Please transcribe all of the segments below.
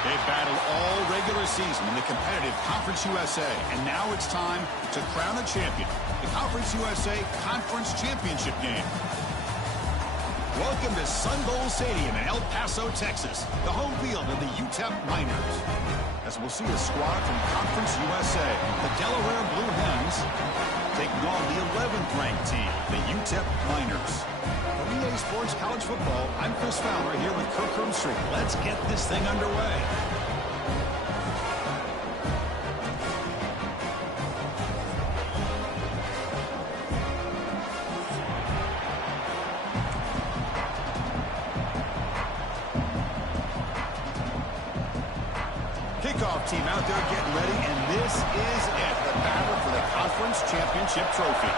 They've battled all regular season in the competitive Conference USA, and now it's time to crown a champion. The Conference USA Conference Championship game. Welcome to Sun Bowl Stadium in El Paso, Texas, the home field of the UTEP Miners. As we'll see a squad from Conference USA, the Delaware Blue Hens, taking on the 11th ranked team, the UTEP Miners. From EA Sports College Football, I'm Chris Fowler here with Kirk Street. Let's get this thing underway. Kickoff team out there getting ready, and this is it, the battle for the Conference Championship trophy.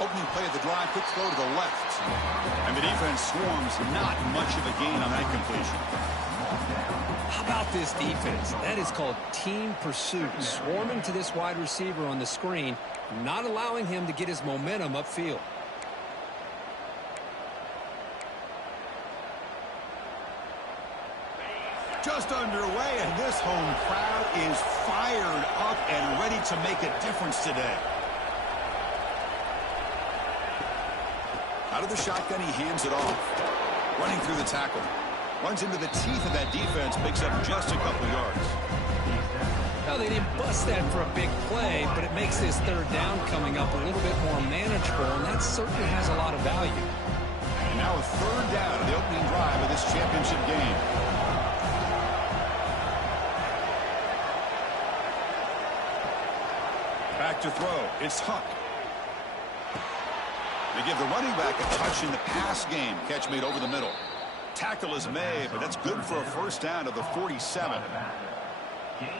Opening play of the drive, quick throw to the left. And the defense swarms, not much of a gain on that completion. How about this defense? That is called team pursuit. Swarming to this wide receiver on the screen, not allowing him to get his momentum upfield. Just underway, and this home crowd is fired up and ready to make a difference today. Out of the shotgun, he hands it off. Running through the tackle. Runs into the teeth of that defense, picks up just a couple yards. Well, they didn't bust that for a big play, but it makes this third down coming up a little bit more manageable, and that certainly has a lot of value. And now a third down of the opening drive of this championship championship game. Back to throw. It's Huck. They give the running back a touch in the pass game. Catch made over the middle. Tackle is made, but that's good for a first down to the 47.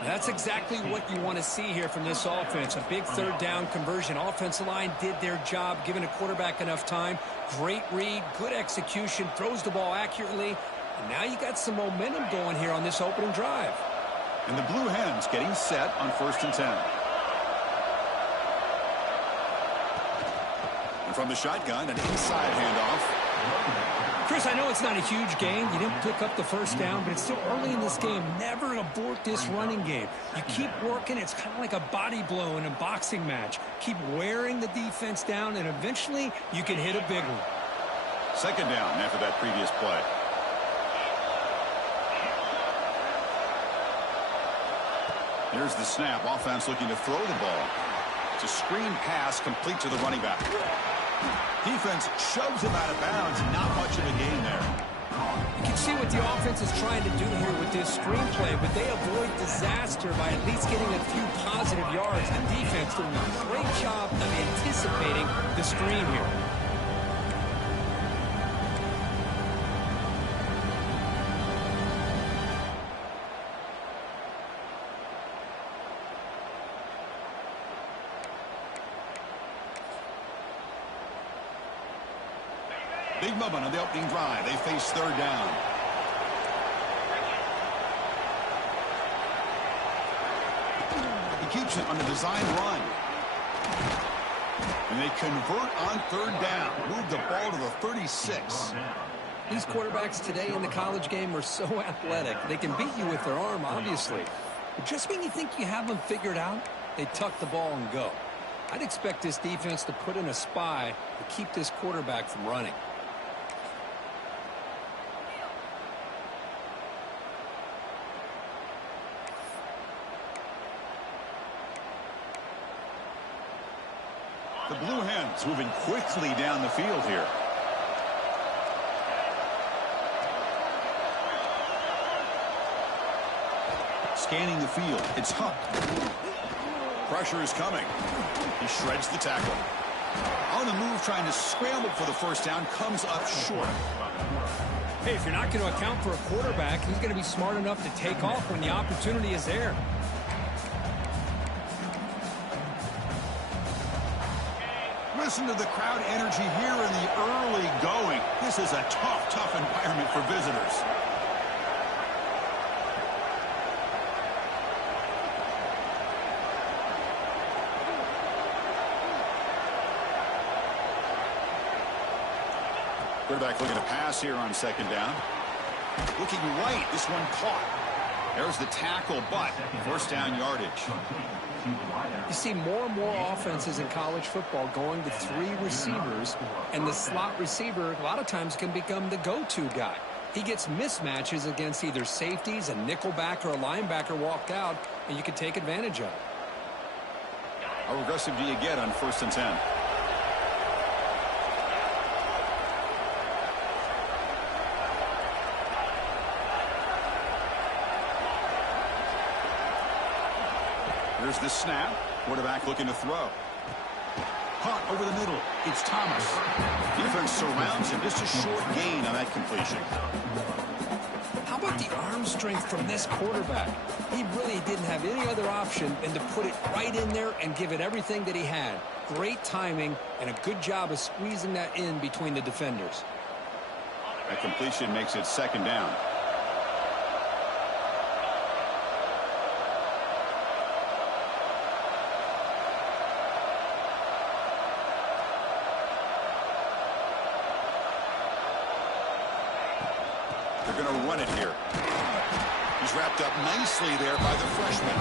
That's exactly what you want to see here from this offense. A big third down conversion. Offensive line did their job, giving a quarterback enough time. Great read, good execution, throws the ball accurately. And now you got some momentum going here on this opening drive. And the Blue Hens getting set on 1st and 10. And from the shotgun, an inside handoff. Chris, I know it's not a huge gain. You didn't pick up the first down, but it's still early in this game. Never abort this running game. You keep working. It's kind of like a body blow in a boxing match. Keep wearing the defense down, and eventually you can hit a big one. 2nd down after that previous play. Here's the snap. Offense looking to throw the ball. It's a screen pass complete to the running back. Defense shoves him out of bounds. Not much of a gain there. You can see what the offense is trying to do here with this screenplay, but they avoid disaster by at least getting a few positive yards. The defense doing a great job of anticipating the screen here. Big moment on the opening drive. They face 3rd down. He keeps it on the design run. And they convert on 3rd down. Move the ball to the 36. These quarterbacks today in the college game are so athletic. They can beat you with their arm, obviously. But just when you think you have them figured out, they tuck the ball and go. I'd expect this defense to put in a spy to keep this quarterback from running. The Blue Hens moving quickly down the field here. Scanning the field. It's Huck. Pressure is coming. He shreds the tackle. On the move, trying to scramble for the first down. Comes up short. Hey, if you're not going to account for a quarterback, he's going to be smart enough to take off when the opportunity is there. Listen to the crowd energy here in the early going. This is a tough environment for visitors. Quarterback looking to pass here on 2nd down. Looking right. This one caught. There's the tackle, but 1st down yardage. You see more and more offenses in college football going to 3 receivers, and the slot receiver a lot of times can become the go-to guy. He gets mismatches against either safeties, a nickelback, or a linebacker walked out, and you can take advantage of it. How aggressive do you get on 1st and 10? Here's the snap. Quarterback looking to throw. Caught over the middle. It's Thomas. Defense surrounds him. Just a short gain on that completion. How about the arm strength from this quarterback? He really didn't have any other option than to put it right in there and give it everything that he had. Great timing and a good job of squeezing that in between the defenders. That completion makes it 2nd down. They're going to run it here. He's wrapped up nicely there by the freshman.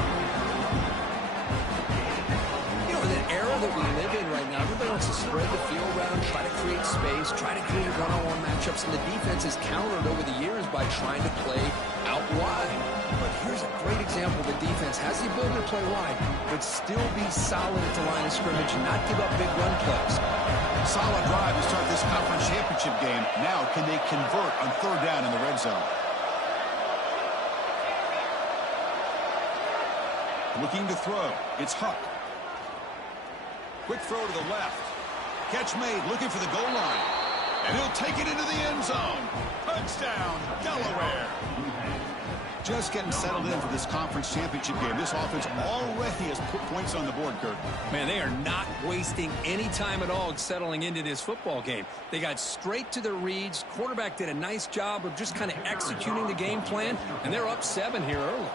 You know, in an era that we live in right now, everybody wants to spread the field around, try to create space, try to create one-on-one matchups, and the defense has countered over the years by trying to play out wide. But here's a great example. The defense has the ability to play wide, but still be solid at the line of scrimmage and not give up big run plays. Solid drive to start this conference championship game. Now, can they convert on third down in the red zone? Looking to throw. It's Huck. Quick throw to the left. Catch made, looking for the goal line. And he'll take it into the end zone. Touchdown, Delaware. Just getting settled in for this conference championship game. This offense already has put points on the board, Kurt. Man, they are not wasting any time at all settling into this football game. They got straight to their reads. Quarterback did a nice job of just kind of executing the game plan, and they're up 7 here early.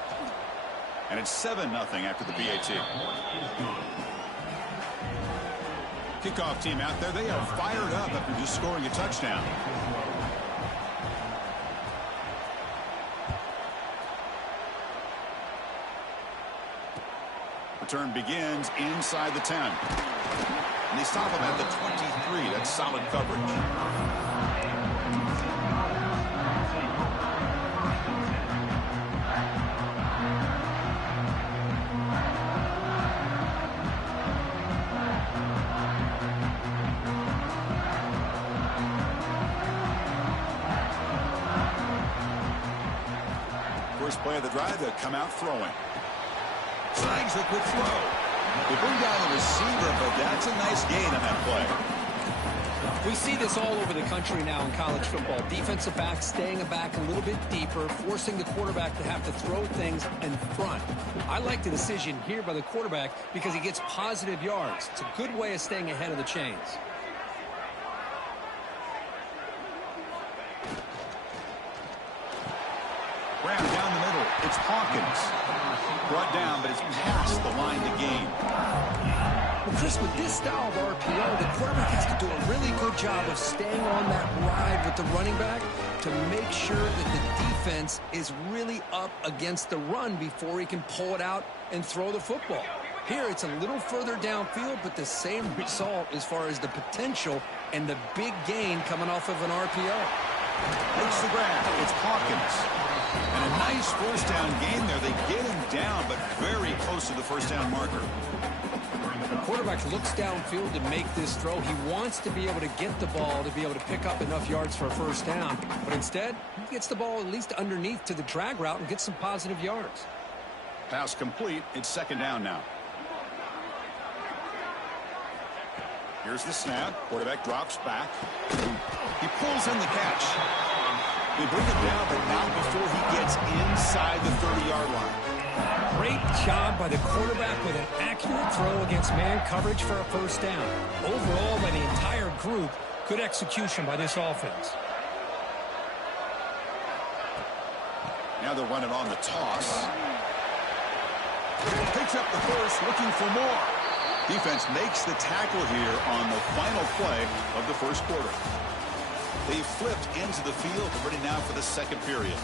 And it's 7-0 after the PAT. Kickoff team out there. They are fired up after just scoring a touchdown. Return begins inside the 10. And they stop him at the 23. That's solid coverage. First play of the drive, they'll come out throwing. Snags the quick throw. They bring down the receiver, but that's a nice gain on that play. We see this all over the country now in college football. Defensive backs staying back a little bit deeper, forcing the quarterback to have to throw things in front. I like the decision here by the quarterback because he gets positive yards. It's a good way of staying ahead of the chains. Ram down the middle. It's Hawkins. Brought down, but it's past the line to gain. Well, Chris, with this style of RPO, the quarterback has to do a really good job of staying on that ride with the running back to make sure that the defense is really up against the run before he can pull it out and throw the football. Here, it's a little further downfield, but the same result as far as the potential and the big gain coming off of an RPO. Makes the grab. It's Hawkins. And a nice first down gain there. They get him down, but very close to the first down marker. The quarterback looks downfield to make this throw. He wants to be able to get the ball to be able to pick up enough yards for a first down. But instead, he gets the ball at least underneath to the drag route and gets some positive yards. Pass complete. It's second down now. Here's the snap. Quarterback drops back. He pulls in the catch. They bring him down, but not before he gets inside the 30-yard line. Great job by the quarterback with an accurate throw against man coverage for a first down. Overall, by the entire group, good execution by this offense. Now they're running on the toss. Picks up the first, looking for more. Defense makes the tackle here on the final play of the first quarter. They flipped into the field, ready now for the second period.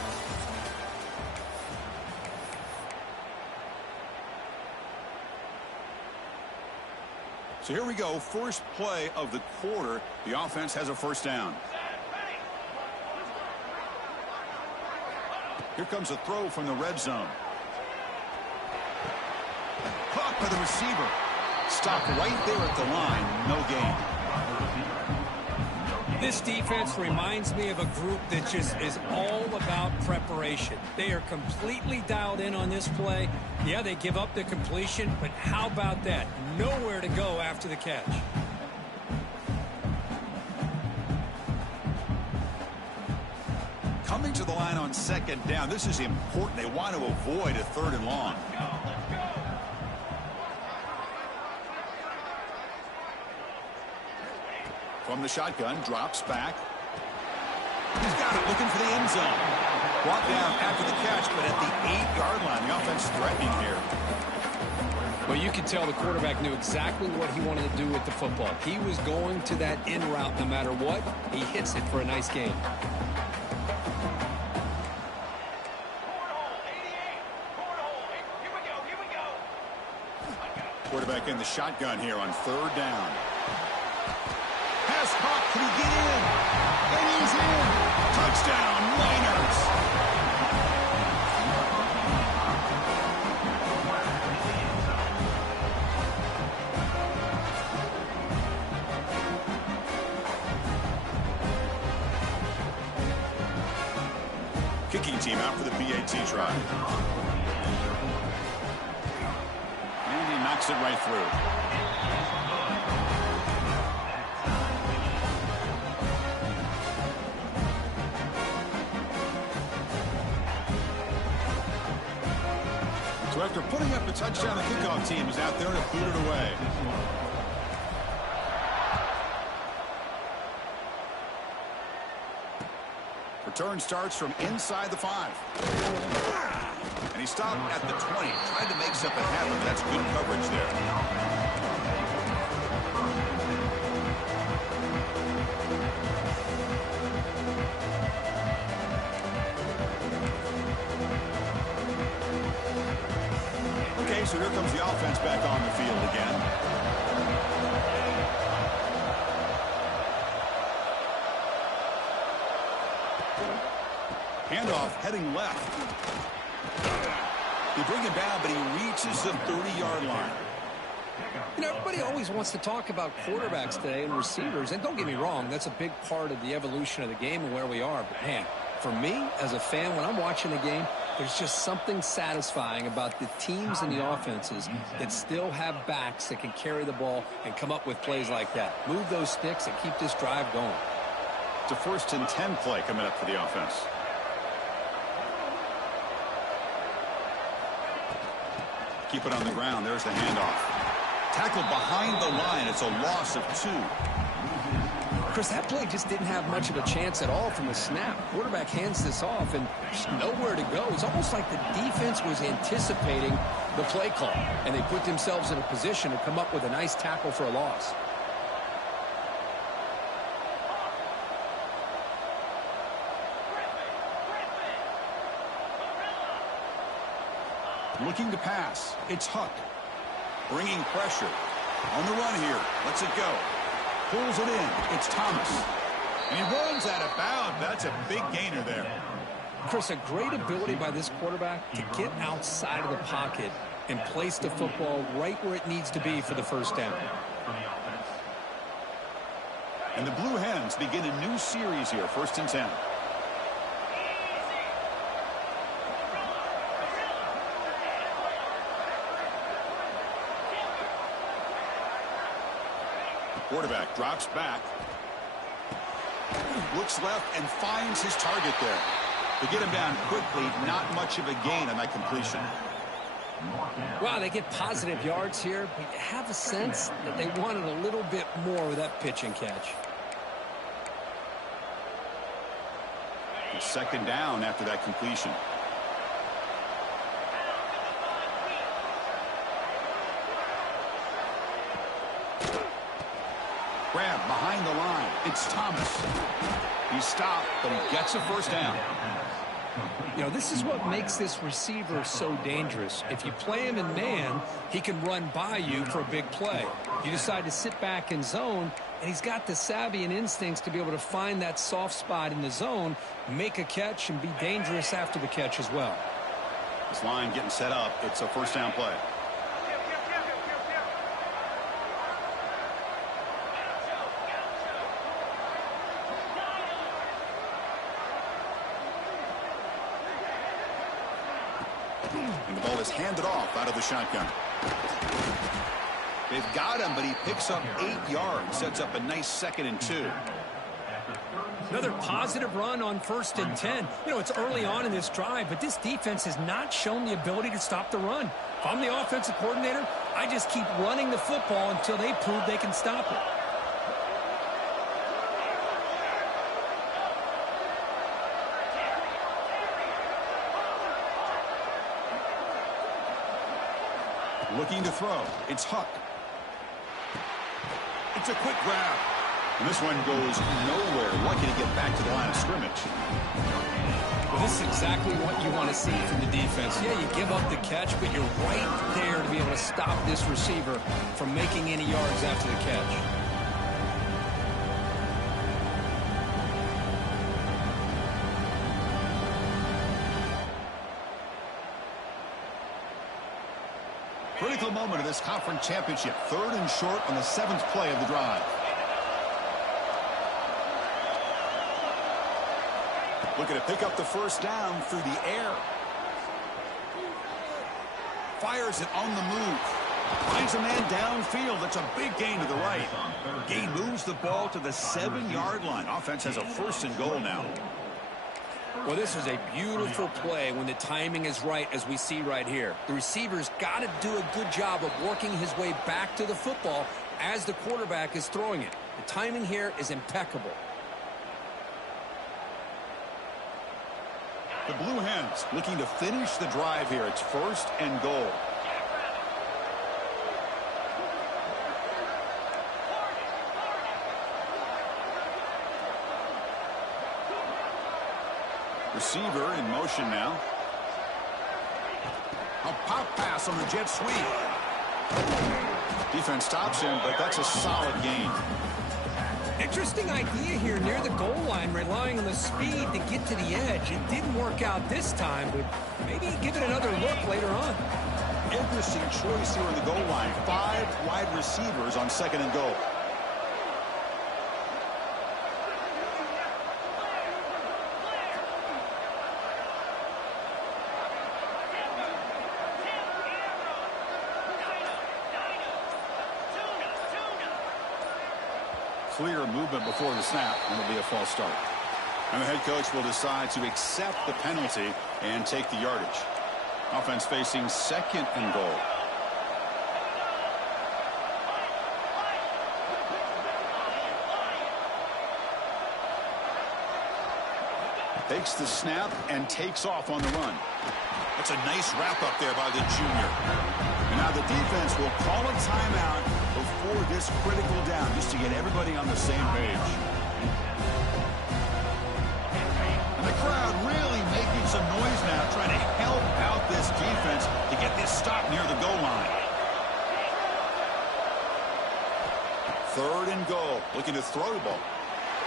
So here we go, first play of the quarter. The offense has a first down. Here comes a throw from the red zone. Caught by the receiver. Stopped right there at the line, no gain. This defense reminds me of a group that just is all about preparation. They are completely dialed in on this play. Yeah, they give up the completion, but how about that? Nowhere to go after the catch. Coming to the line on second down. This is important. They want to avoid a third and long. From the shotgun, drops back. He's got it, looking for the end zone. Brought down after the catch, but at the 8-yard line, the offense threatening here. Well, you could tell the quarterback knew exactly what he wanted to do with the football. He was going to that in route no matter what. He hits it for a nice gain. Quarterback in the shotgun here on third down. pass caught. Can he get in? And he's in. Touchdown, Miners. Kicking team out for the PAT try. And he knocks it right through. So after putting up a touchdown, the kickoff team is out there to boot it away. Return starts from inside the 5. And he stopped at the 20. Tried to make something happen. That's good coverage there. Okay, so here comes the offense back on the field again. Handoff heading left. They bring him down, but he reaches the 30-yard line. You know, everybody always wants to talk about quarterbacks today and receivers, and don't get me wrong, that's a big part of the evolution of the game and where we are. But, man, for me, as a fan, when I'm watching a game, there's just something satisfying about the teams and the offenses that still have backs that can carry the ball and come up with plays like that. Move those sticks and keep this drive going. It's a 1st and 10 play coming up for the offense. Keep it on the ground. There's the handoff. Tackle behind the line. It's a loss of 2. Chris, that play just didn't have much of a chance at all from the snap. Quarterback hands this off and just nowhere to go. It's almost like the defense was anticipating the play call, and they put themselves in a position to come up with a nice tackle for a loss. Looking to pass. It's Huck. Bringing pressure. On the run here. Lets it go. Pulls it in. It's Thomas. And he runs out of bounds. That's a big gainer there. Chris, a great ability by this quarterback to get outside of the pocket and place the football right where it needs to be for the first down. And the Blue Hens begin a new series here. 1st and 10. Quarterback drops back. Looks left and finds his target there. They get him down quickly. Not much of a gain on that completion. Wow, they get positive yards here, but you have a sense that they wanted a little bit more with that pitch and catch. It's 2nd down after that completion. Grab behind the line. It's Thomas. He stopped, but he gets a 1st down. You know, this is what makes this receiver so dangerous. If you play him in man, he can run by you for a big play. You decide to sit back in zone, and he's got the savvy and instincts to be able to find that soft spot in the zone, make a catch, and be dangerous after the catch as well. This line getting set up. It's a 1st down play. And the ball is handed off out of the shotgun. They've got him, but he picks up 8 yards. Sets up a nice 2nd and 2. Another positive run on 1st and 10. You know, it's early on in this drive, but this defense has not shown the ability to stop the run. If I'm the offensive coordinator, I just keep running the football until they prove they can stop it. Looking to throw. It's Huck. It's a quick grab. And this one goes nowhere. Lucky to get back to the line of scrimmage. Well, this is exactly what you want to see from the defense. Yeah, you give up the catch, but you're right there to be able to stop this receiver from making any yards after the catch. Critical moment of this conference championship. 3rd and short on the 7th play of the drive. Looking to pick up the first down through the air. Fires it on the move. Finds a man downfield. That's a big gain to the right. Gain moves the ball to the 7-yard line. Offense has a 1st and goal now. Well, this is a beautiful play when the timing is right, as we see right here. The receiver's got to do a good job of working his way back to the football as the quarterback is throwing it. The timing here is impeccable. The Blue Hens looking to finish the drive here. It's 1st and goal. Receiver in motion now. A pop pass on the jet sweep. Defense stops him, but that's a solid gain. Interesting idea here near the goal line, relying on the speed to get to the edge. It didn't work out this time, but maybe give it another look later on. Interesting choice here on the goal line. 5 wide receivers on 2nd and goal. Clear movement before the snap, and it'll be a false start. And the head coach will decide to accept the penalty and take the yardage. Offense facing 2nd and goal. Takes the snap and takes off on the run. That's a nice wrap up there by the junior. And now the defense will call a timeout before this critical down, just to get everybody on the same page. And the crowd really making some noise now, trying to help out this defense to get this stop near the goal line. 3rd and goal, looking to throw the ball.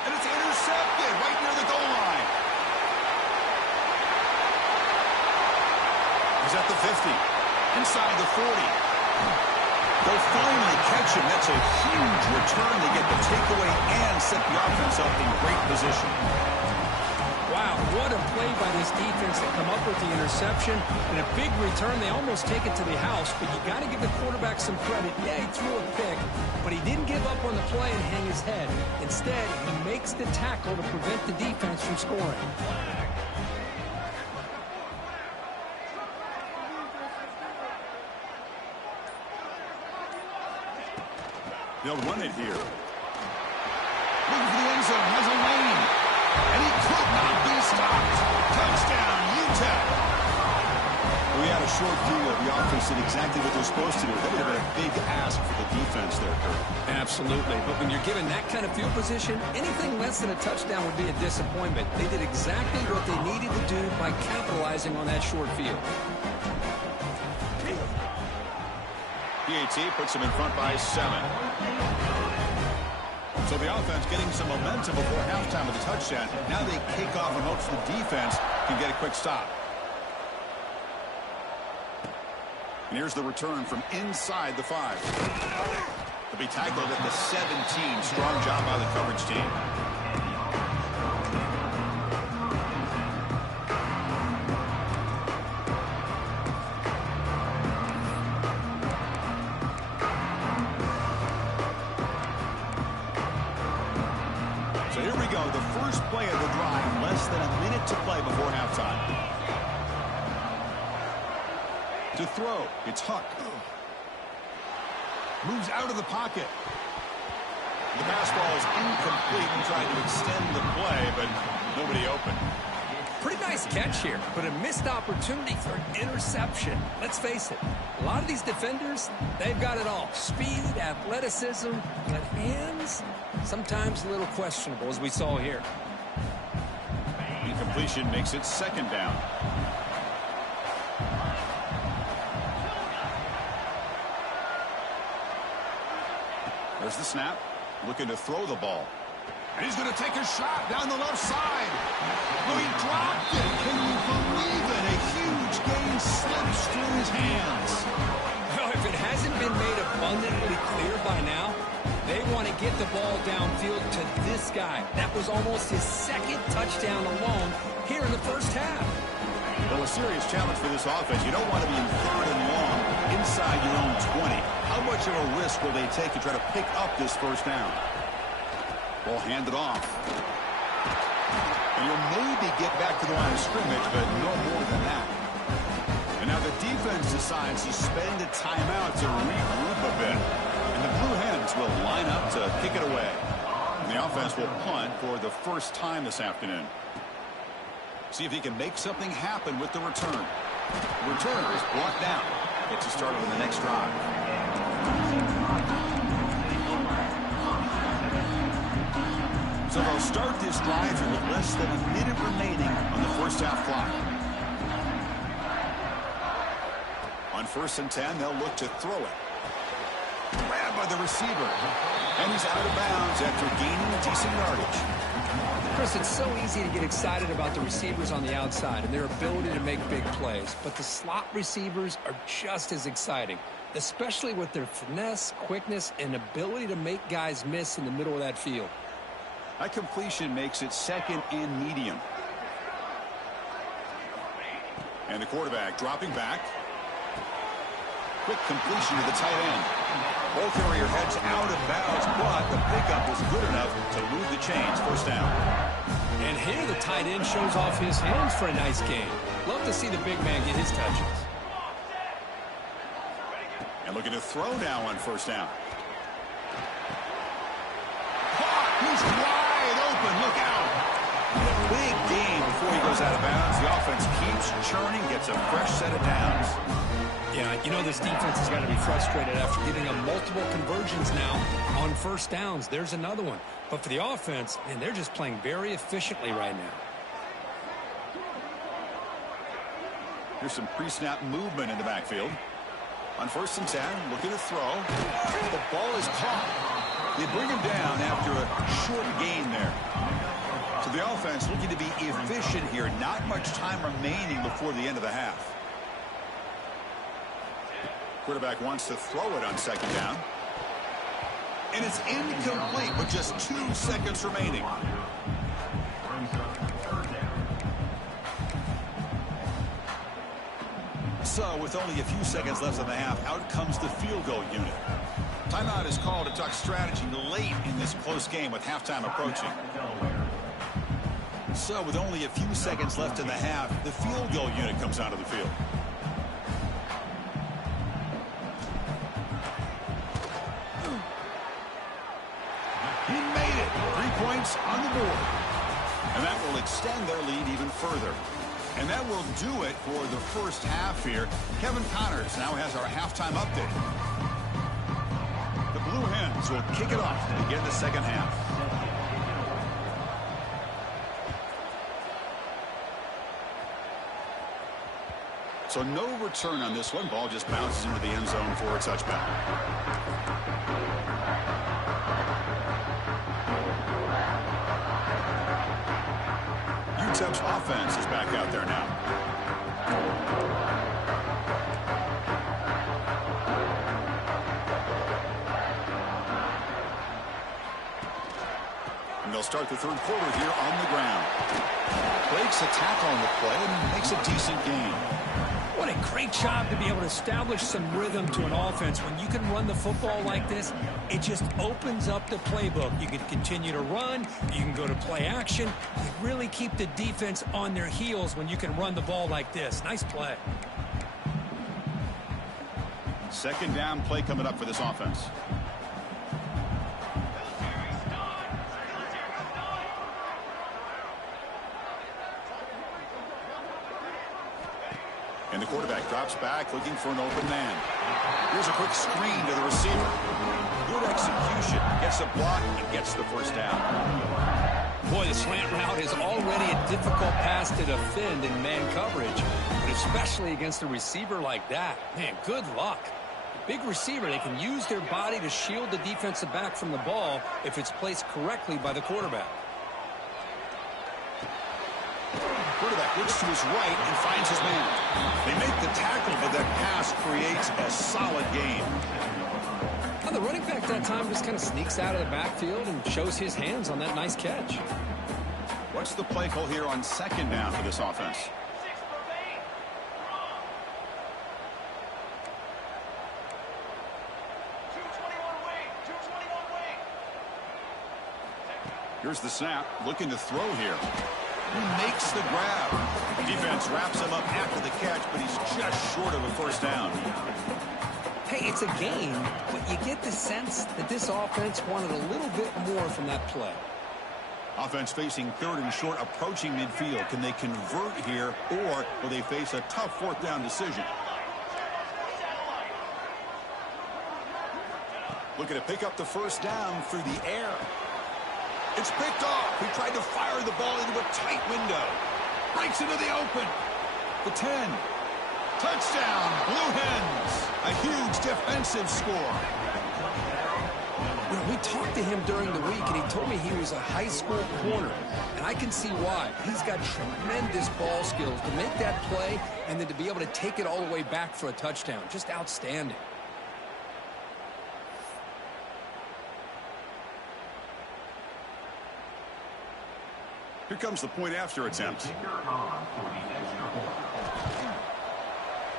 And it's intercepted right near the goal line. He's at the 50, inside the 40. They'll finally catch him. That's a huge return to get the takeaway and set the offense up in great position. Wow, what a play by this defense to come up with the interception and a big return. They almost take it to the house, but you got to give the quarterback some credit. Yeah, he threw a pick, but he didn't give up on the play and hang his head. Instead, he makes the tackle to prevent the defense from scoring. They'll run it here. Looking for the end zone. Has a lane. And he could not be stopped. Touchdown, UTEP. We had a short view of the offense did exactly what they're supposed to do. That would have been a big ask for the defense there, Kurt. Absolutely. But when you're given that kind of field position, anything less than a touchdown would be a disappointment. They did exactly what they needed to do by capitalizing on that short field. PAT puts them in front by 7. So the offense getting some momentum before halftime with a touchdown. Now they kick off and hopes the defense can get a quick stop. And here's the return from inside the 5. To be tackled at the 17. Strong job by the coverage team. Play of the drive, less than a minute to play before halftime. To throw, it's Huck. Moves out of the pocket. The pass ball is incomplete and tried to extend the play, but nobody open. Pretty nice catch here, but a missed opportunity for an interception. Let's face it, a lot of these defenders, they've got it all. Speed, athleticism, but hands, sometimes a little questionable, as we saw here. Incompletion makes it 2nd down. There's the snap. Looking to throw the ball. And he's going to take a shot down the left side. Oh, he dropped it. Can you believe it? A huge gain slips through his hands. Well, if If it hasn't been made abundantly clear by now, they want to get the ball downfield to this guy. That was almost his second touchdown alone here in the first half. Well, a serious challenge for this offense. You don't want to be in 3rd and long inside your own 20. How much of a risk will they take to try to pick up this first down? Ball handed off. And you'll maybe get back to the line of scrimmage, but no more than that. And now the defense decides to spend a timeout to regroup a bit. And the Blue Hens will line up to kick it away. And the offense will punt for the first time this afternoon. See if he can make something happen with the return. The returner is blocked down. Gets you started on the next drive. So they'll start this drive here with less than a minute remaining on the first half clock. On 1st and 10, they'll look to throw it. Grabbed by the receiver. And he's out of bounds after gaining decent yardage. Chris, it's so easy to get excited about the receivers on the outside and their ability to make big plays. But the slot receivers are just as exciting, especially with their finesse, quickness, and ability to make guys miss in the middle of that field. That completion makes it 2nd and medium. And the quarterback dropping back. Quick completion to the tight end. Ball carrier heads out of bounds, but the pickup was good enough to move the chains. First down. And here the tight end shows off his hands for a nice game. Love to see the big man get his touches. And looking to throw now on 1st down. He's wide open. Look out. And a big gain before he goes out of bounds. The offense keeps churning, gets a fresh set of downs. Yeah, you know this defense has got to be frustrated after giving up multiple conversions now on 1st downs. There's another one. But for the offense, man, they're just playing very efficiently right now. Here's some pre-snap movement in the backfield. On 1st and 10, looking to throw. The ball is caught. They bring him down after a short gain there. So the offense looking to be efficient here. Not much time remaining before the end of the half. Quarterback wants to throw it on 2nd down. And it's incomplete with just 2 seconds remaining. So with only a few seconds left in the half, out comes the field goal unit. Timeout is called to talk strategy late in this close game with halftime approaching. So with only a few seconds left in the half, the field goal unit comes out of the field. He made it. 3 points on the board. And that will extend their lead even further. And that will do it for the first half here. Kevin Connors now has our halftime update. The Blue Hens will kick it off to begin the second half. So no return on this one. Ball just bounces into the end zone for a touchback. UTEP's offense is back out there now. And they'll start the 3rd quarter here on the ground. Breaks a tackle on the play and makes a decent gain. What a great job to be able to establish some rhythm to an offense. When you can run the football like this, it just opens up the playbook. You can continue to run. You can go to play action. You really keep the defense on their heels when you can run the ball like this. Nice play. 2nd down play coming up for this offense. And the quarterback drops back looking for an open man. Here's a quick screen to the receiver. Good execution. Gets a block and gets the first down. Boy, the slant route is already a difficult pass to defend in man coverage, but especially against a receiver like that. Man, good luck. Big receiver, they can use their body to shield the defensive back from the ball if it's placed correctly by the quarterback. Quarterback looks to his right and finds his man. They make the tackle, but that pass creates a solid gain. Well, the running back that time just kind of sneaks out of the backfield and shows his hands on that nice catch. What's the play call here on second down for this offense? Here's the snap, looking to throw here. He makes the grab. Defense wraps him up after the catch, but he's just short of a first down. Hey, it's a gain, but you get the sense that this offense wanted a little bit more from that play. Offense facing third and short, approaching midfield. Can they convert here, or will they face a tough fourth down decision? Looking to pick up the first down through the air. It's picked off. He tried to fire the ball into a tight window. Breaks into the open. The 10. Touchdown, Blue Hens. A huge defensive score. You know, we talked to him during the week, and he told me he was a high school corner. And I can see why. He's got tremendous ball skills to make that play and then to be able to take it all the way back for a touchdown. Just outstanding. Here comes the point after attempt.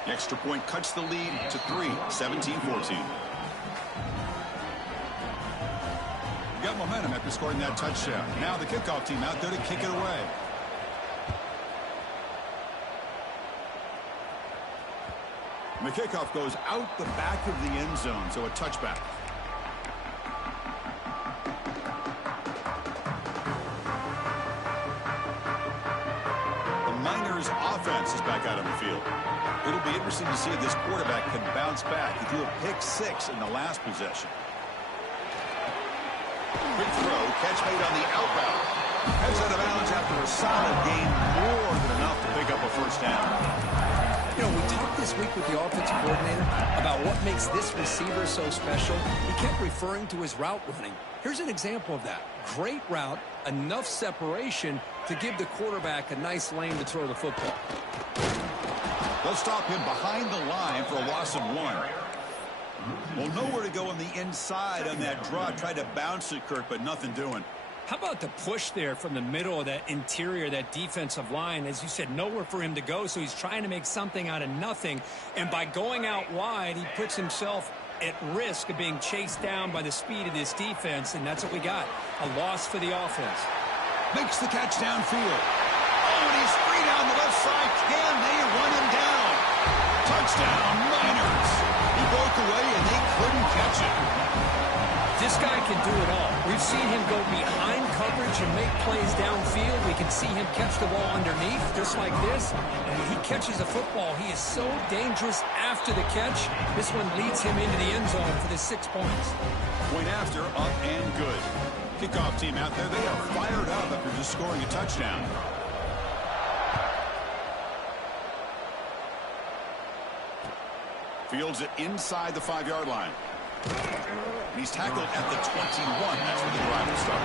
The extra point cuts the lead to 3, 17-14. Got momentum after scoring that touchdown. Now the kickoff team out there to kick it away. And the kickoff goes out the back of the end zone, so a touchback. Offense is back out on the field. It'll be interesting to see if this quarterback can bounce back. He threw a pick-6 in the last possession. Quick throw, catch made on the outbound. Heads out of bounds after a solid gain, more than enough to pick up a first down. You know, we talked this week with the offensive coordinator about what makes this receiver so special. He kept referring to his route running. Here's an example of that. Great route, enough separation to give the quarterback a nice lane to throw the football. They'll stop him behind the line for a loss of 1. Well, nowhere to go on the inside on that draw. Tried to bounce it, Kirk, but nothing doing. How about the push there from the middle of that interior, that defensive line? As you said, nowhere for him to go, so he's trying to make something out of nothing. And by going out wide, he puts himself at risk of being chased down by the speed of this defense, and that's what we got, a loss for the offense. Makes the catch downfield. Oh, and he's free down the left side. Can they run him down? Touchdown, Miners. He broke away, and they couldn't catch him. This guy can do it all. We've seen him go behind coverage and make plays downfield. We can see him catch the ball underneath, just like this. And when he catches a football, he is so dangerous after the catch. This one leads him into the end zone for the 6 points. Point after, up and good. Kickoff team out there, they are fired up after just scoring a touchdown. Fields it inside the 5-yard line. He's tackled at the 21. That's where the drive will start.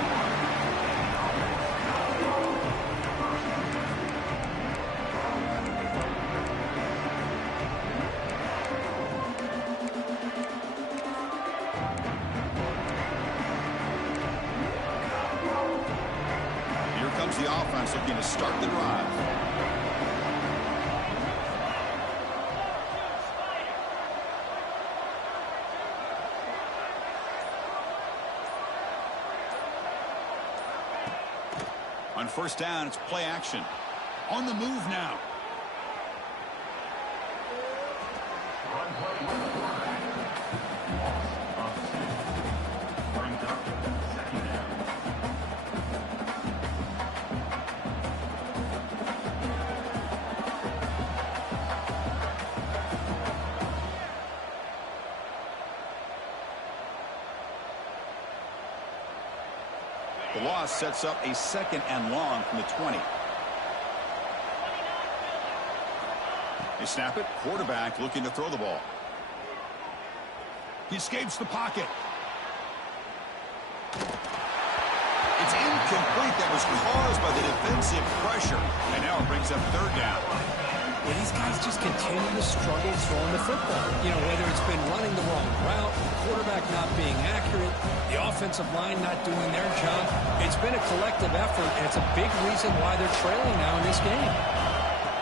Here comes the offense looking to start the drive. On first down, it's play action. On the move now. The loss sets up a 2nd and long from the 20. They snap it. Quarterback looking to throw the ball. He escapes the pocket. It's incomplete. That was caused by the defensive pressure. And now it brings up third down. Well, these guys just continue to struggle throwing the football. You know, whether it's been running the wrong route, the quarterback not being accurate, the offensive line not doing their job. It's been a collective effort, and it's a big reason why they're trailing now in this game.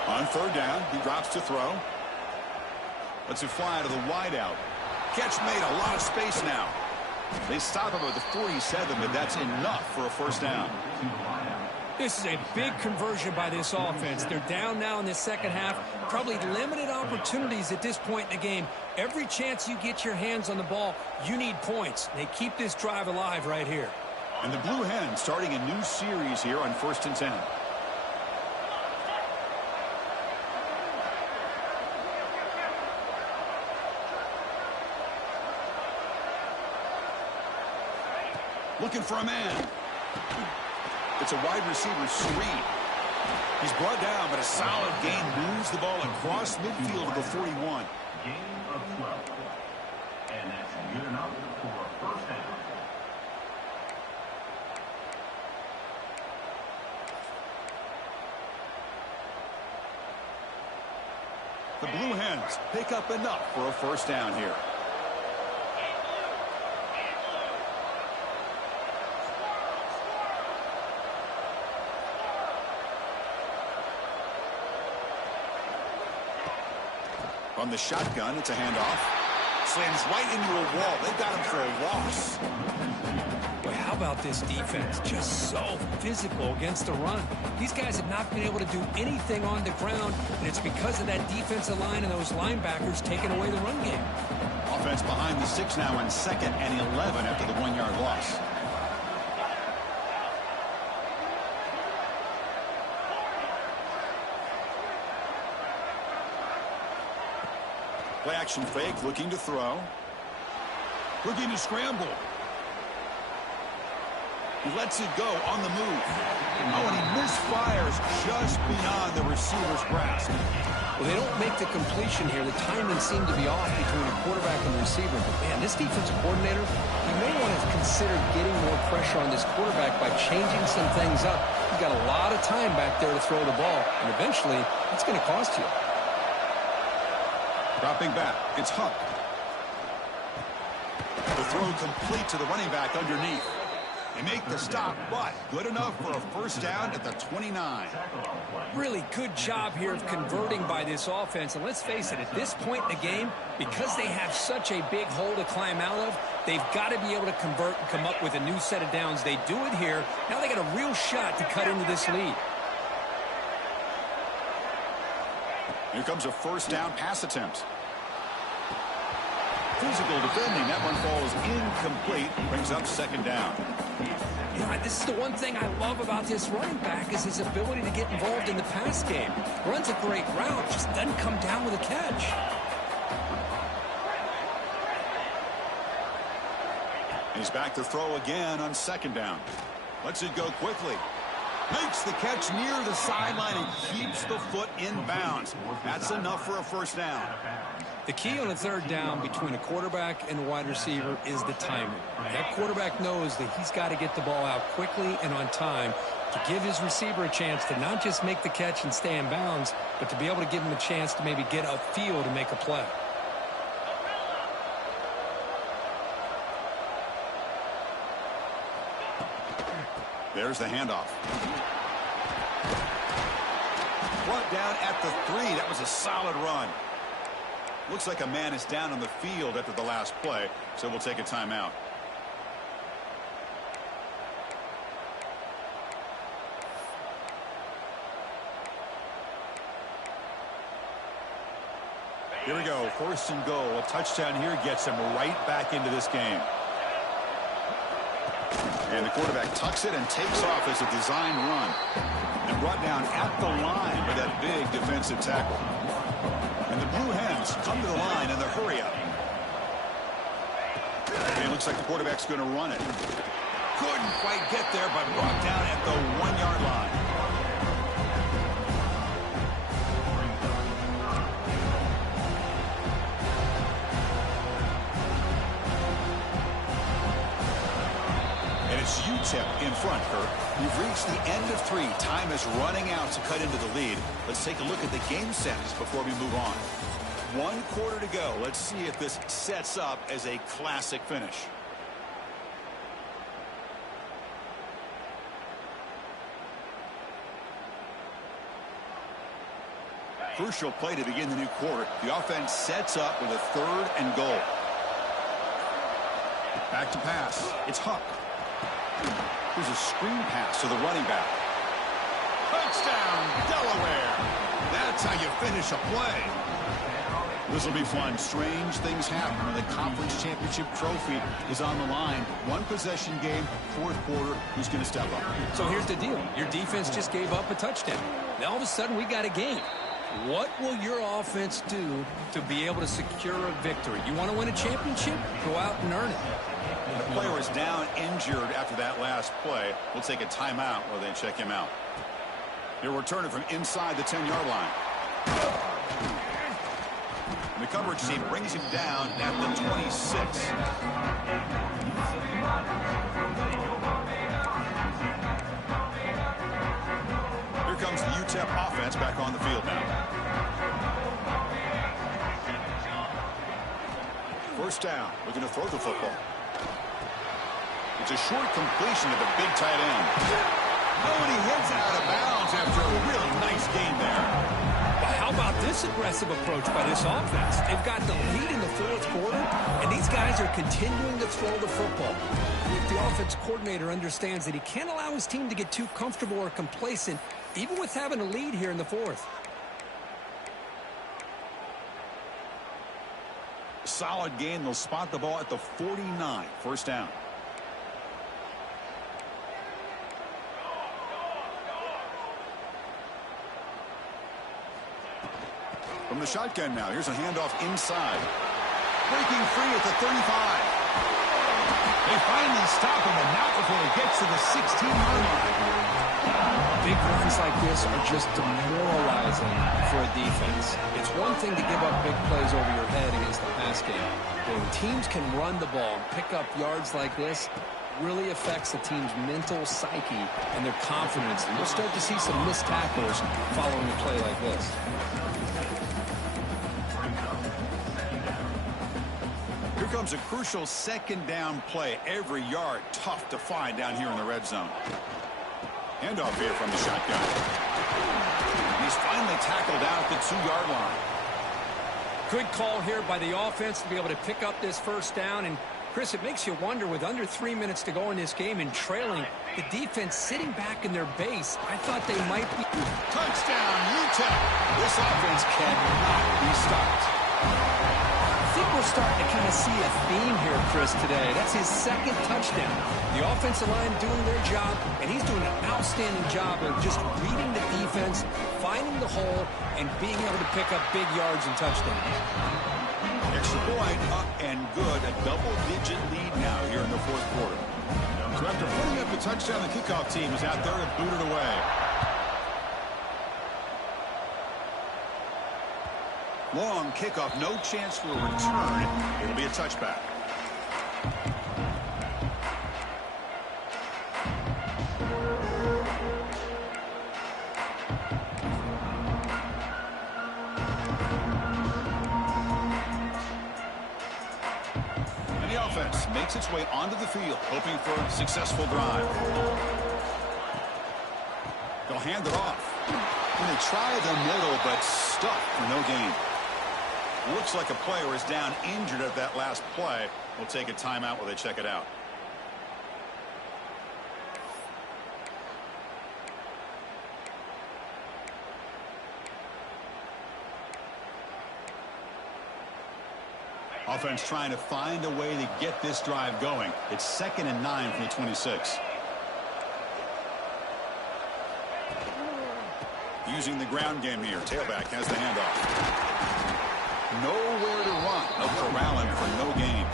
On third down, he drops to throw. Lets it fly to the wideout. Catch made, a lot of space now. They stop him at the 47, but that's enough for a first down. This is a big conversion by this offense. They're down now in the second half. Probably limited opportunities at this point in the game. Every chance you get your hands on the ball, you need points. They keep this drive alive right here. And the Blue Hens starting a new series here on 1st and 10. Looking for a man. It's a wide receiver screen. He's brought down, but a solid gain moves the ball across midfield to the 41. Gain of 12. And that's good enough for a first down. The Blue Hens pick up enough for a first down here. From the shotgun, it's a handoff. Slams right into a wall. They got him for a loss. Boy, how about this defense? Just so physical against the run. These guys have not been able to do anything on the ground, and it's because of that defensive line and those linebackers taking away the run game. Offense behind the 6 now in 2nd and 11 after the 1-yard loss. Play action fake, looking to throw. Looking to scramble. He lets it go on the move. Oh, and he misfires just beyond the receiver's grasp. Well, they don't make the completion here. The timing seemed to be off between the quarterback and the receiver. But, man, this defensive coordinator, he may want to consider getting more pressure on this quarterback by changing some things up. He's got a lot of time back there to throw the ball, and eventually it's going to cost you. Dropping back, it's Hunt. The throw complete to the running back underneath. They make the stop, but good enough for a first down at the 29. Really good job here of converting by this offense. And let's face it, at this point in the game, because they have such a big hole to climb out of, they've got to be able to convert and come up with a new set of downs. They do it here. Now they got a real shot to cut into this lead. Here comes a first down pass attempt. Physical defending. That one falls incomplete. Brings up 2nd down. Yeah, this is the one thing I love about this running back is his ability to get involved in the pass game. Runs a great route, just doesn't come down with a catch. He's back to throw again on 2nd down. Lets it go quickly. Makes the catch near the sideline and keeps the foot in bounds. That's enough for a first down. The key on a 3rd down between a quarterback and a wide receiver is the timing. That quarterback knows that he's got to get the ball out quickly and on time to give his receiver a chance to not just make the catch and stay in bounds, but to be able to give him a chance to maybe get upfield and make a play. There's the handoff. Brought down at the 3. That was a solid run. Looks like a man is down on the field after the last play, so we'll take a timeout. Here we go, 1st and goal. A touchdown here gets him right back into this game. And the quarterback tucks it and takes off as a design run. And brought down at the line by that big defensive tackle. And the Blue Hens come to the line in the hurry-up. And it looks like the quarterback's going to run it. Couldn't quite get there, but brought down at the 1-yard line. And it's UTEP in front, Kurt. We've reached the end of 3. Time is running out to cut into the lead. Let's take a look at the game sets before we move on. 1 quarter to go. Let's see if this sets up as a classic finish. Crucial play to begin the new quarter. The offense sets up with a 3rd and goal. Back to pass. It's Huck. Here's a screen pass to the running back. Touchdown, Delaware. That's how you finish a play. This will be fun. Strange things happen when the conference championship trophy is on the line. 1 possession game, 4th quarter. Who's going to step up? So here's the deal. Your defense just gave up a touchdown. Now all of a sudden we got a game. What will your offense do to be able to secure a victory? You want to win a championship? Go out and earn it. The player is down injured after that last play. We'll take a timeout while they check him out. He'll return it from inside the 10-yard line. And the coverage team brings him down at the 26. Here comes the UTEP offense back on the field now. 1st down, looking to throw the football. It's a short completion to the big tight end. Oh, and he heads out of bounds after a really nice game there. But how about this aggressive approach by this offense? They've got the lead in the 4th quarter, and these guys are continuing to throw the football. If the offense coordinator understands that he can't allow his team to get too comfortable or complacent, even with having a lead here in the 4th. Solid gain. They'll spot the ball at the 49. 1st down. From the shotgun now. Here's a handoff inside. Breaking free at the 35. They finally stop him, and not before he gets to the 16-yard line. Big runs like this are just demoralizing for a defense. It's one thing to give up big plays over your head against the pass game. When teams can run the ball and pick up yards like this, really affects the team's mental psyche and their confidence. And you'll start to see some missed tackles following a play like this. Here comes a crucial 2nd down play. Every yard tough to find down here in the red zone. Handoff here from the shotgun. He's finally tackled down at the 2-yard line. Good call here by the offense to be able to pick up this 1st down. And, Chris, it makes you wonder, with under 3 minutes to go in this game and trailing, the defense sitting back in their base, I thought they might be... Touchdown, UTEP! This offense cannot be stopped. I think we're starting to kind of see a theme here, Chris, today. That's his 2nd touchdown. The offensive line doing their job, and he's doing an outstanding job of just reading the defense, finding the hole, and being able to pick up big yards and touchdowns. Extra point, up and good. A double-digit lead now here in the 4th quarter. So after putting up the touchdown, the kickoff team is out there to boot it away. Long kickoff, no chance for a return. It'll be a touchback. And the offense makes its way onto the field, hoping for a successful drive. They'll hand it off. And they try the middle, but stuck for no gain. Looks like a player is down injured at that last play. We'll take a timeout while they check it out. Offense trying to find a way to get this drive going. It's 2nd and 9 from the 26. Using the ground game here. Tailback has the handoff. Nowhere to run. No corralling for no gain.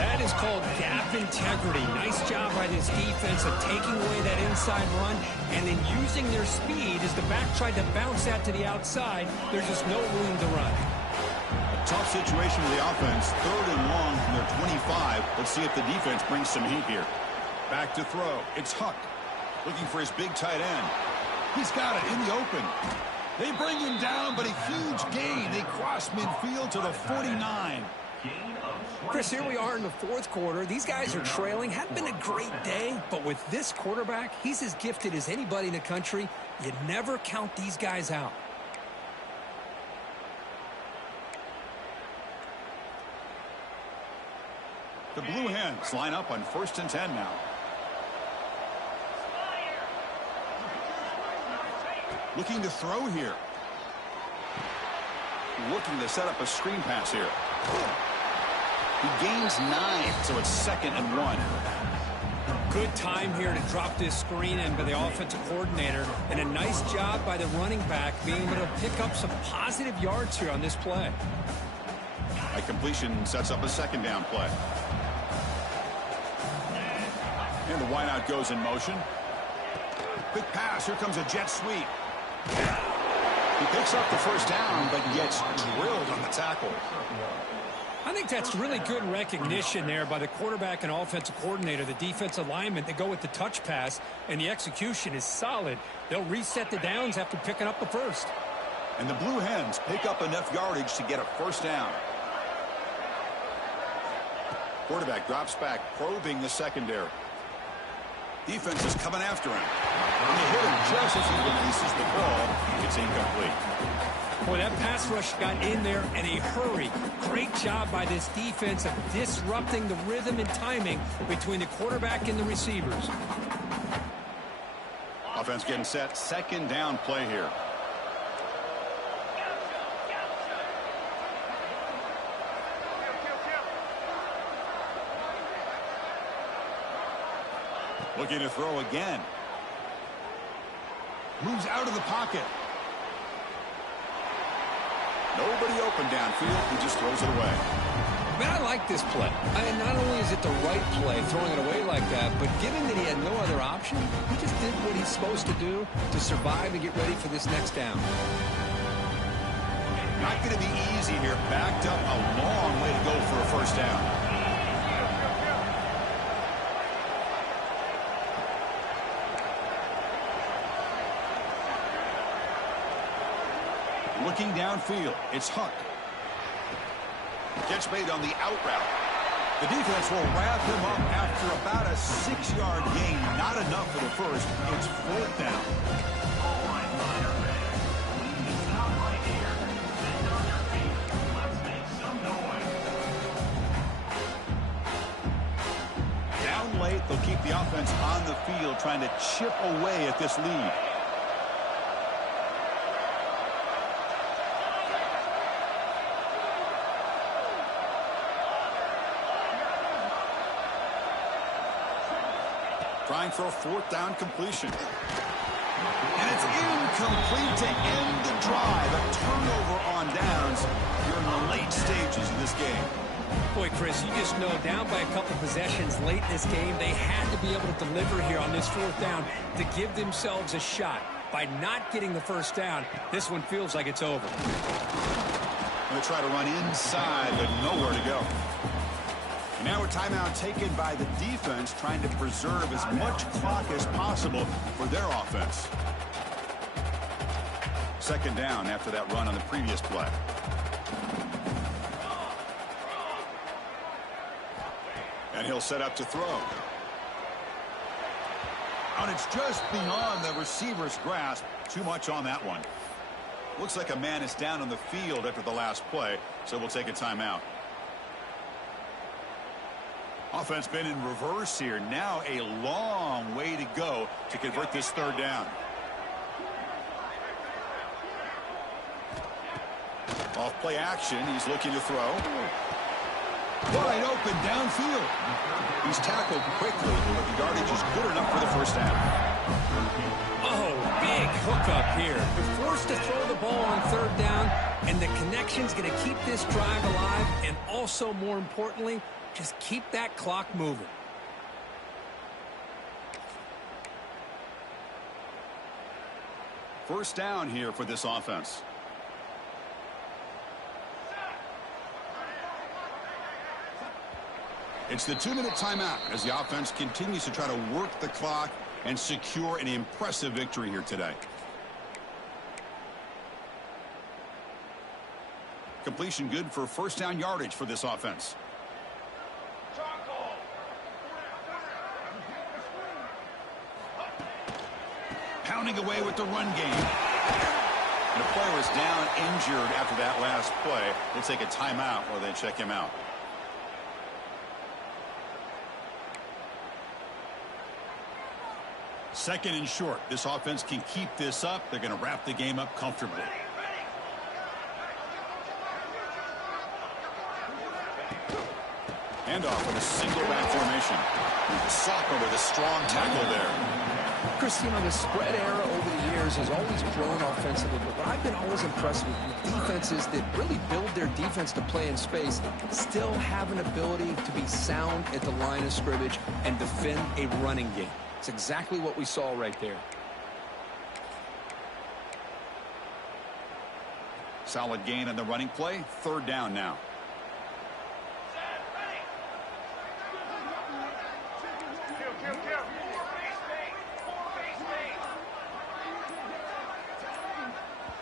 That is called gap integrity. Nice job by this defense of taking away that inside run and then using their speed as the back tried to bounce that to the outside. There's just no room to run. A tough situation for the offense. 3rd and long from their 25. Let's see if the defense brings some heat here. Back to throw. It's Huck. Looking for his big tight end. He's got it in the open. They bring him down, but a huge gain. They cross midfield to the 49. Chris, here we are in the fourth quarter. These guys are trailing. Hadn't been a great day, but with this quarterback, he's as gifted as anybody in the country. You never count these guys out. The Blue Hens line up on 1st and 10 now. Looking to throw here. Looking to set up a screen pass here. He gains 9, so it's 2nd and 1. Good time here to drop this screen in by the offensive coordinator, and a nice job by the running back being able to pick up some positive yards here on this play. A completion sets up a 2nd down play. And the wideout goes in motion. Quick pass. Here comes a jet sweep. He picks up the 1st down, but gets drilled on the tackle. I think that's really good recognition there by the quarterback and offensive coordinator, the defensive lineman. They go with the touch pass, and the execution is solid. They'll reset the downs after picking up the 1st. And the Blue Hens pick up enough yardage to get a 1st down. Quarterback drops back, probing the secondary. Defense is coming after him. When they hit him just as he releases the ball, it's incomplete. Boy, that pass rush got in there in a hurry. Great job by this defense of disrupting the rhythm and timing between the quarterback and the receivers. Offense getting set. 2nd down play here. Looking to throw again. Moves out of the pocket. Nobody open downfield. He just throws it away. Man, I like this play. Not only is it the right play, throwing it away like that, but given that he had no other option, he just did what he's supposed to do to survive and get ready for this next down. Not going to be easy here. Backed up a long way to go for a 1st down. Looking downfield, it's Huck. Catch made on the out route. The defense will wrap him up after about a 6-yard gain. Not enough for the 1st. It's 4th down. Down late, they'll keep the offense on the field, trying to chip away at this lead. Trying for a 4th down completion. And it's incomplete to end the drive. A turnover on downs here in the late stages of this game. Boy, Chris, you just know down by a couple possessions late in this game, they had to be able to deliver here on this 4th down to give themselves a shot. By not getting the 1st down, this one feels like it's over. They try to run inside, but nowhere to go. And now a timeout taken by the defense, trying to preserve as much clock as possible for their offense. 2nd down after that run on the previous play. And he'll set up to throw. And it's just beyond the receiver's grasp. Too much on that one. Looks like a man is down on the field after the last play, so we'll take a timeout. Offense been in reverse here. Now a long way to go to convert this 3rd down. Off play action. He's looking to throw. Wide open downfield. He's tackled quickly, but the yardage is good enough for the 1st down. Oh, big hookup here. They're forced to throw the ball on 3rd down, and the connection's going to keep this drive alive, and also, more importantly, just keep that clock moving. First down here for this offense. It's the 2-minute timeout as the offense continues to try to work the clock and secure an impressive victory here today. Completion good for first down yardage for this offense. Pounding away with the run game. And the player is down injured after that last play. They take a timeout while they check him out. Second and short. This offense can keep this up. They're going to wrap the game up comfortably. Handoff with a single back formation. Soccer with a strong tackle there. Chris, you know, the spread era over the years has always grown offensively, but what I've been always impressed with defenses that really build their defense to play in space still have an ability to be sound at the line of scrimmage and defend a running game. It's exactly what we saw right there. Solid gain on the running play. Third down now.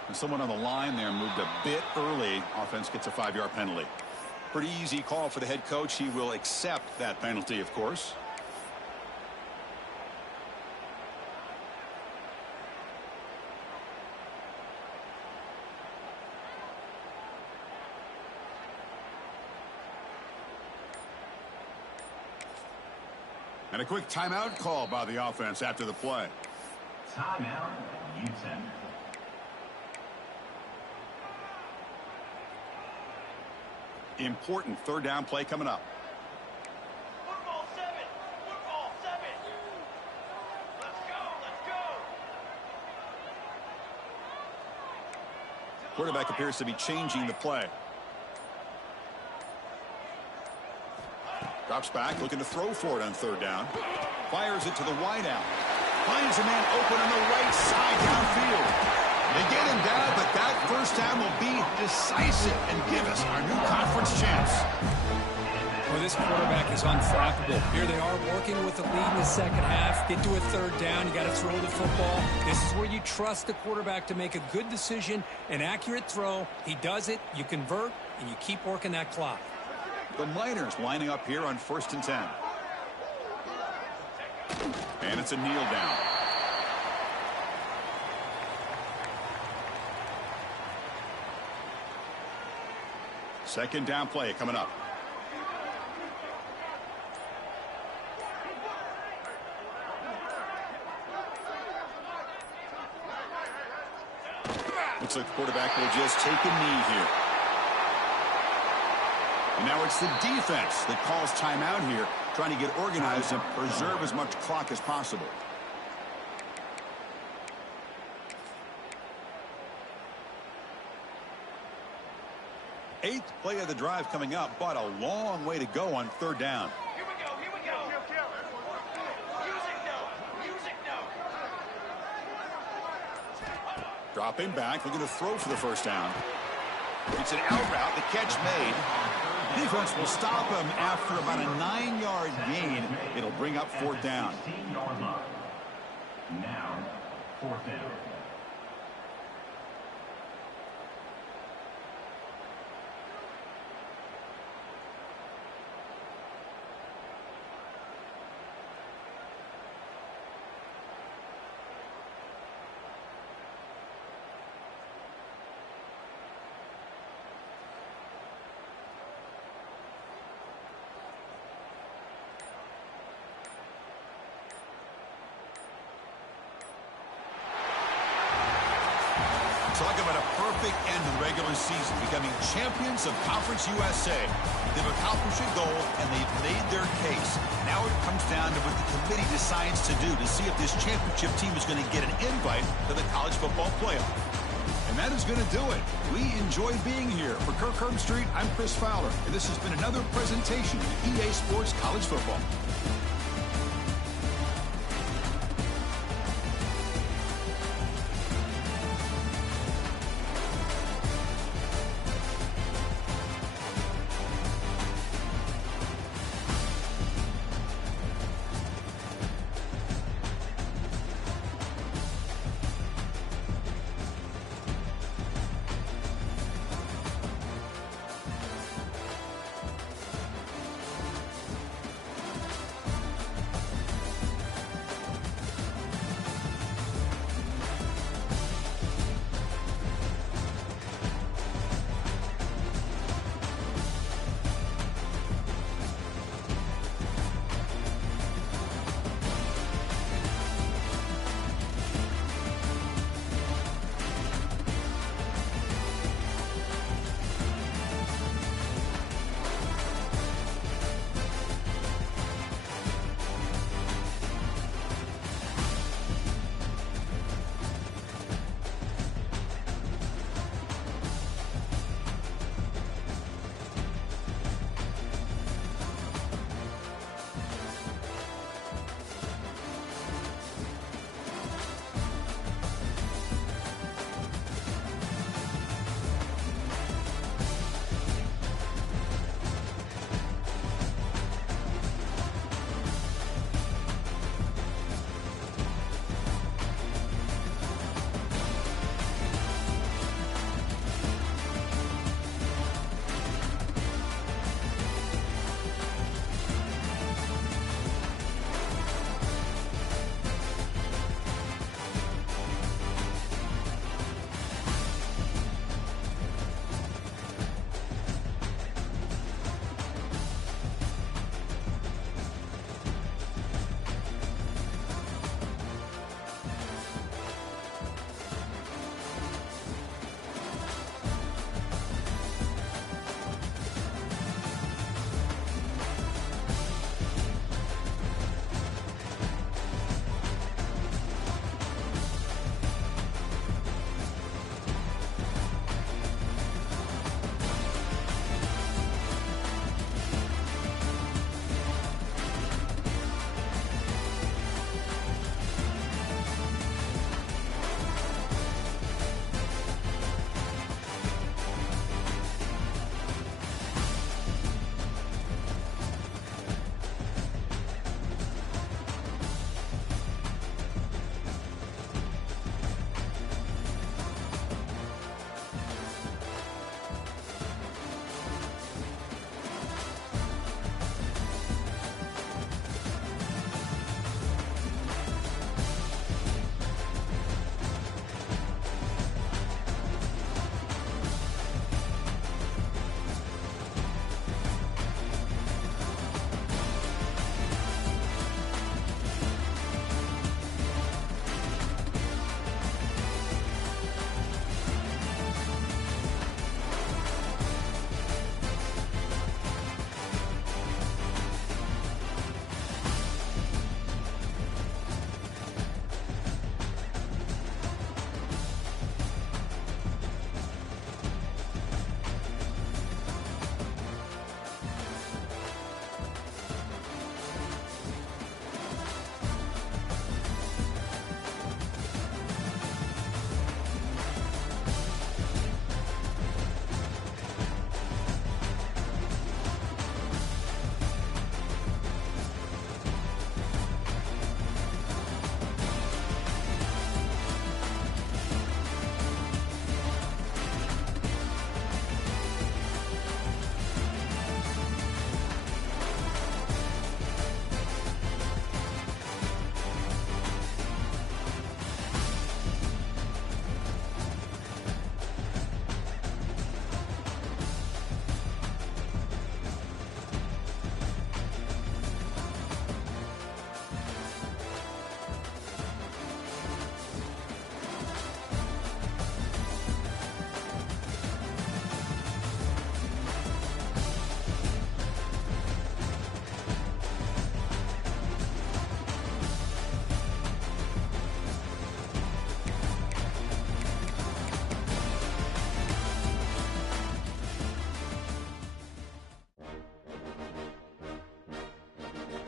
And someone on the line there moved a bit early. Offense gets a 5-yard penalty. Pretty easy call for the head coach. He will accept that penalty, of course. And a quick timeout call by the offense after the play. Timeout, UTEP. Important third down play coming up. Football 7. Football 7. Let's go. Quarterback appears to be changing the play. Drops back, looking to throw for it on third down. Fires it to the wideout. Finds a man open on the right side downfield. They get him down, but that first down will be decisive and give us our new conference chance. Well, this quarterback is unflappable. Here they are working with the lead in the second half. Get to a third down. You got to throw the football. This is where you trust the quarterback to make a good decision, an accurate throw. He does it, you convert, and you keep working that clock. The Miners lining up here on 1st and 10. And it's a kneel down. Second down play coming up. Looks like the quarterback will just take a knee here. And now it's the defense that calls timeout here, trying to get organized and preserve as much clock as possible. Eighth play of the drive coming up, but a long way to go on third down. Here we go. Music note. Dropping back, looking to throw for the first down. It's an out route, the catch made. Defense will stop him after about a 9-yard gain. It'll bring up fourth down. 16-yard line. Now, fourth down. Talk about a perfect end to the regular season, becoming champions of Conference USA. They've accomplished a goal, and they've made their case. Now it comes down to what the committee decides to do to see if this championship team is going to get an invite to the college football playoff. And that is going to do it. We enjoy being here. For Kirk Herbstreit, I'm Chris Fowler, and this has been another presentation of EA Sports College Football.